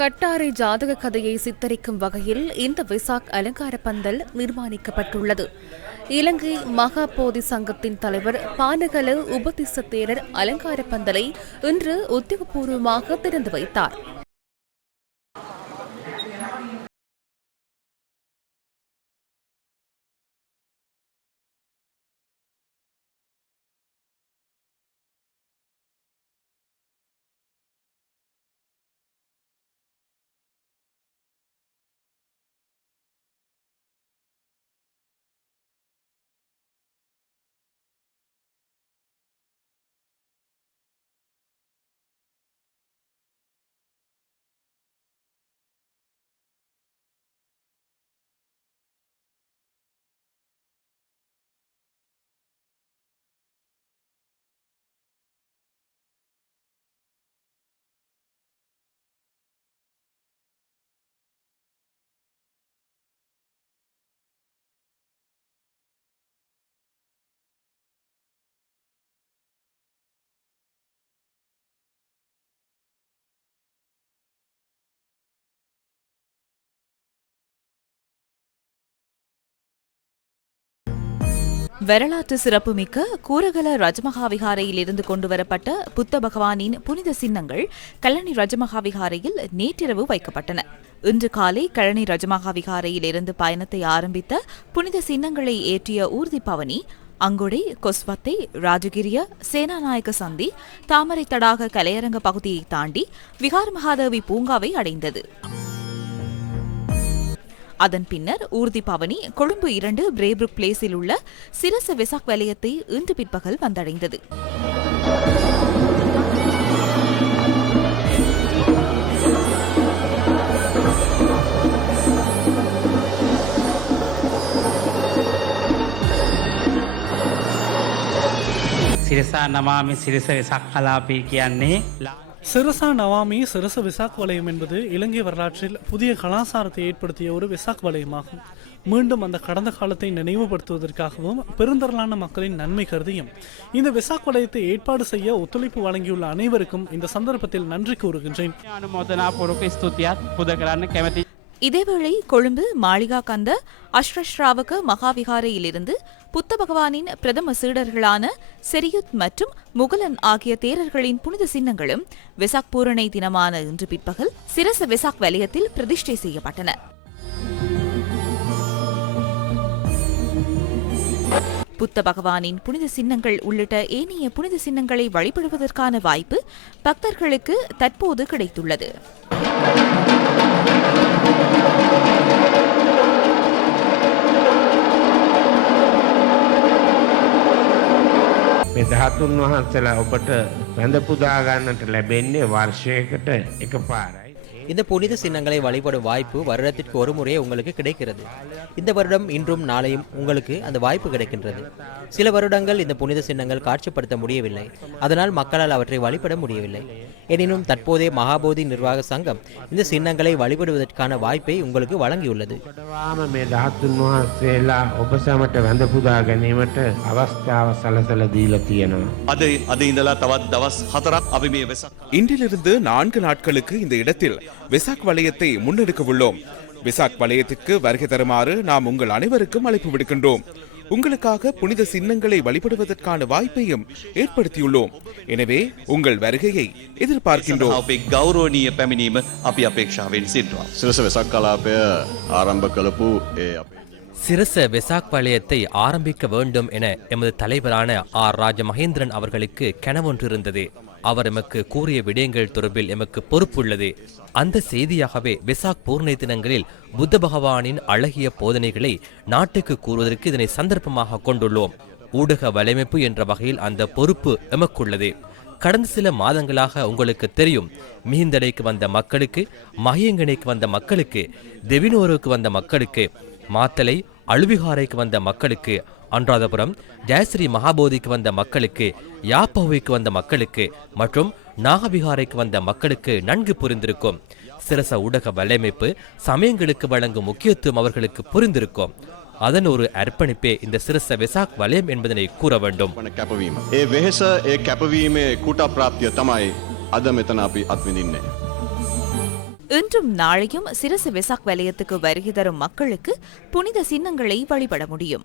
கட்டாரை ஜாதக கதையை சித்தரிக்கும் வகையில் இந்த விசாக் அலங்கார பந்தல் நிர்மாணிக்கப்பட்டுள்ளது. இலங்கை மகாபோதி சங்கத்தின் தலைவர் பானகல உபதிச தேரர் அலங்கார பந்தலை இன்று உத்தியோகபூர்வமாக திறந்து வைத்தார். வரலாற்று சிறப்புமிக்க கூரகல ரஜமகா விகாரையில் இருந்து கொண்டுவரப்பட்ட புத்த பகவானின் புனித சின்னங்கள் கல்லணி ரஜமகா விகாரையில் நேற்றிரவு வைக்கப்பட்டன. இன்று காலை கழனி ரஜமகா விகாரையில் இருந்து பயணத்தை ஆரம்பித்த புனித சின்னங்களை ஏற்றிய ஊர்தி பவனி அங்குடை கொஸ்வத்தை ராஜகிரிய சேனாநாயக்க சந்தி தாமரை தடாக கலையரங்க பகுதியை தாண்டி விகார் மகாதேவி பூங்காவை அடைந்தது. அதன் பின்னர் ஊர்தி பவனி கொழும்பு இரண்டு பிரேபுக் பிளேஸில் உள்ள சிரச வெசாக் வலயத்தை இன்று பிற்பகல் வந்தடைந்தது සිරසා නමාමි සිරිස වෙසක් කලාපී කියන්නේ ලා சிறுசா நவாமி சிரச விசாக் வலயம் என்பது இலங்கை வரலாற்றில் புதிய கலாசாரத்தை ஏற்படுத்திய ஒரு விசாக் வலயமாகும். மீண்டும் அந்த கடந்த காலத்தை நினைவுபடுத்துவதற்காகவும் பெருந்தரலான மக்களின் நன்மை கருதியும். இந்த விசாக் வலயத்தை ஏற்பாடு செய்ய ஒத்துழைப்பு வழங்கியுள்ள அனைவருக்கும் இந்த சந்தர்ப்பத்தில் நன்றி கூறுகின்றேன். இதேவேளை கொழும்பு மாளிகாகந்த அஸ்ரஸ்ராவக மகாவிகாரையிலிருந்து புத்த பகவானின் பிரதம சீடர்களான செரியுத் மற்றும் முகலன் ஆகிய தேரர்களின் புனித சின்னங்களும் வெசாக் பூரணை தினமான இன்று பிற்பகல் சிரச வெசாக் வலயத்தில் பிரதிஷ்டை செய்யப்பட்டன. புத்த பகவானின் புனித சின்னங்கள் உள்ளிட்ட ஏனைய புனித சின்னங்களை வழிபடுவதற்கான வாய்ப்பு பக்தர்களுக்கு தற்போது கிடைத்துள்ளது. මේ ධාතුන් වහන්සේලා ඔබට වැඳ පුදා ගන්නට ලැබෙන්නේ වර්ෂයකට එකපාරයි. இந்த புனித சின்னங்களை வழிபடும் வாய்ப்பு வருடத்திற்கு ஒரு முறை உங்களுக்கு கிடைக்கிறது. இந்த வருடம் இன்றும் நாளையும் உங்களுக்கு அந்த வாய்ப்பு கிடைக்கின்றது. சில வருடங்கள் இந்த புனித சின்னங்கள் காட்சிப்படுத்த முடியவில்லை. அதனால் மக்களால் அவற்றை வழிபட முடியவில்லை. எனினும் தற்போதைய மகாபோதி நிர்வாக சங்கம் இந்த சின்னங்களை வழிபடுவதற்கான வாய்ப்பை உங்களுக்கு வழங்கியுள்ளது. இன்றிலிருந்து நான்கு நாட்களுக்கு இந்த இடத்தில் வெசாக் வலயத்தை முன்னெடுக்க உள்ளோம் வெசாக் வலயத்திற்கு வருகை தருமாறு நாம் உங்கள் அனைவருக்கும் அழைப்பு விடுக்கின்றோம் உங்களுக்காக புனித சின்னங்களை வழிபடுவதற்கான வாய்ப்பையும் ஏற்படுத்தியுள்ளோம் எனவே உங்கள் வருகையை எதிர்பார்க்கின்றோம் අපේ ගෞරෝණීය පැමිණීම අපි අපේක්ෂාවෙන් සිටවා. සිරස වෙසක් කලාපය ආරම්භ කළපු ඒ අපේ சிரச வெசாக் வலயத்தை ஆரம்பிக்க வேண்டும் என எமது தலைவரான ஆர் ராஜ மகேந்திரன் அவர்களுக்கு கனவொன்று இருந்தது அவர் எமக்கு கூறிய விடயங்கள் தொடர்பில் எமக்கு பொறுப்புள்ளது. அந்த செய்தியாகவே வெசாக் பூர்ணை தினங்களில் புத்த பகவானின் அழகிய போதனைகளை நாட்டுக்கு கூறுவதற்கு இதனை சந்தர்ப்பமாக கொண்டுள்ளோம். ஊடக வலையமைப்பு என்ற வகையில் அந்த பொறுப்பு எமக்குள்ளது. கடந்த சில மாதங்களாக உங்களுக்கு தெரியும் மிகுந்தடைக்கு வந்த மக்களுக்கு மகியங்கனைக்கு வந்த மக்களுக்கு தெவினோருக்கு வந்த மக்களுக்கு மாத்தலை அழுவிகாரைக்கு வந்த மக்களுக்கு அன்றாதபுரம் ஜெயஸ்ரீ மகாபோதிக்கு வந்த மக்களுக்கு யாப்போவிக்கு வந்த மக்களுக்கு மற்றும் நாகபிகாரைக்கு வந்த மக்களுக்கு நன்கு புரிந்திருக்கும். சிரச ஊடக வலையமைப்பு சமயங்களுக்கு வழங்கும் முக்கியத்துவம் அவர்களுக்கு புரிந்திருக்கும். அதன் ஒரு அர்ப்பணிப்பே இந்த சிரச வெசாக் வலயம் என்பதனை கூற வேண்டும். இன்றும் நாளையும் சிரச விசாக் வலயத்துக்கு வருகை தரும் மக்களுக்கு புனித சின்னங்களை வழிபட முடியும்.